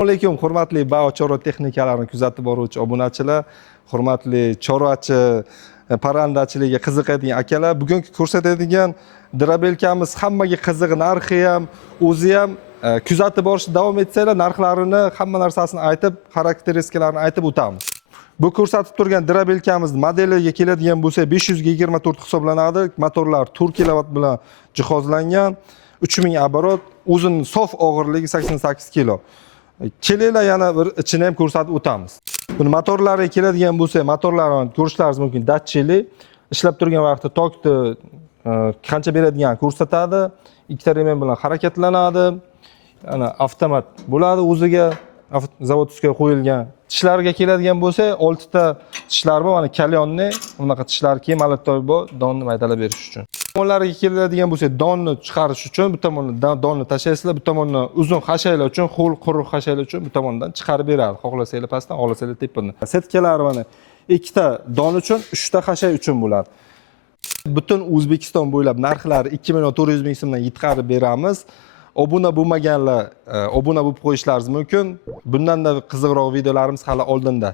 Assalomu alaykum, hurmatli bao chorva texnikalarini kuzatib boruvchi obunachilar, hurmatli chorvachi, parrandachiligiga qiziqadigan akalar, bugungi ko'rsatadigan drabelkamiz hammaga qiziq, narxi ham, o'zi ham kuzatib borishda davom etsanglar, narxlarini, hamma narsasini aytib, xarakteristikalarni aytib o'tamiz. Bu ko'rsatib turgan drabelkamiz modeliga keladigan bo'lsa 524 hisoblanadi. Motorlar 4 kilovat bilan jihozlangan. 3000 оборот, o'zin sof og'irligi 88 kilo. Kelinglar yana bir ichini ham ko'rsatib o'tamiz. Buni motorlariga keladigan bo'lsa, motorlarni ko'rishlaringiz mumkin. Datchili ishlab turgan vaqtda tokni qancha beradigan ko'rsatadi. Ikkita remen bilan harakatlanadi. Ana avtomat bo'ladi o'ziga, zavodskiga qo'yilgan. Tishlariga keladigan bo'lsa, 6 ta tishlar bor, mana kalyonni, bunaqa tishlar kemalatoy bor, donni maydalab berish uchun. Tomonlariga keladigan bo'lsa, donni chiqarish uchun bu tomondan donni tashlaysizlar, bu tomondan uzun hashaylar uchun, ho'l quruq hashaylar uchun bu tomondan chiqarib beradi. Xohlasanglar pastdan, xohlasanglar tepadan. Setkalar mana ikkita don uchun, 3 ta hashay uchun bo'ladi. Butun O'zbekiston bo'ylab narxlari 2.400 ming so'mdan yetkazib beramiz. Obuna bo'lmaganlar obuna bo'lib qo'yishlaringiz mumkin. Bundan da qiziqroq videolarimiz hali oldinda.